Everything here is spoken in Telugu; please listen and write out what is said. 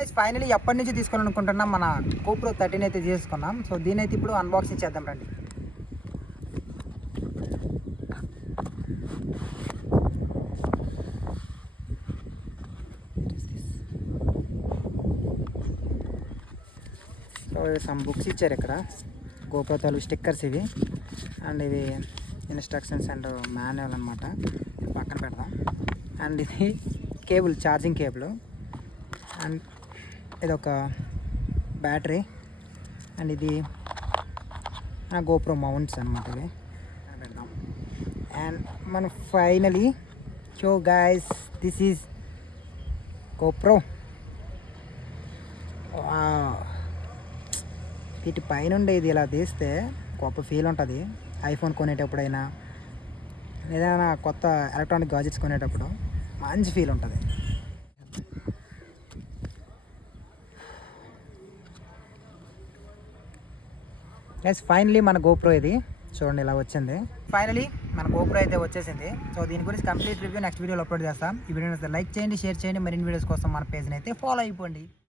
గైస్ ఫైనలీ ఎప్పటి నుంచి తీసుకోవాలనుకుంటున్నాం మన GoPro 13 అయితే తీసుకున్నాం. సో దీని అయితే ఇప్పుడు అన్బాక్సింగ్ చేద్దాం రండి. సో సమ్ బుక్స్ ఇచ్చారు ఇక్కడ, GoPro తాలూకు స్టిక్కర్స్ ఇవి, అండ్ ఇవి ఇన్స్ట్రక్షన్స్ అండ్ మాన్యువల్ అనమాట. పక్కన పెడదాం. అండ్ ఇది కేబుల్, ఛార్జింగ్ కేబుల్, అండ్ ఇది ఒక బ్యాటరీ, అండ్ ఇది GoPro మౌంట్స్ అనమాట. ఇవి పెడదాం. అండ్ మనం finally show guys, this is GoPro. వీటి పైన ఇది ఇలా తీస్తే గొప్ప ఫీల్ ఉంటుంది. ఐఫోన్ కొనేటప్పుడైనా ఏదైనా కొత్త ఎలక్ట్రానిక్ గాజెట్స్ కొనేటప్పుడు మంచి ఫీల్ ఉంటుంది. గైస్ ఫైనలీ మన GoPro ఇది చూడండి ఇలా వచ్చింది. ఫైనలీ మన GoPro అయితే వచ్చేసింది. సో దీని గురించి కంప్లీట్ రివ్యూ నెక్స్ట్ వీడియోలో అప్లోడ్ చేస్తాం. ఈ వీడియోని లైక్ చేయండి, షేర్ చేయండి. మరిన్ని వీడియోస్ కోసం మన పేజ్ని అయితే ఫాలో అయిపోండి.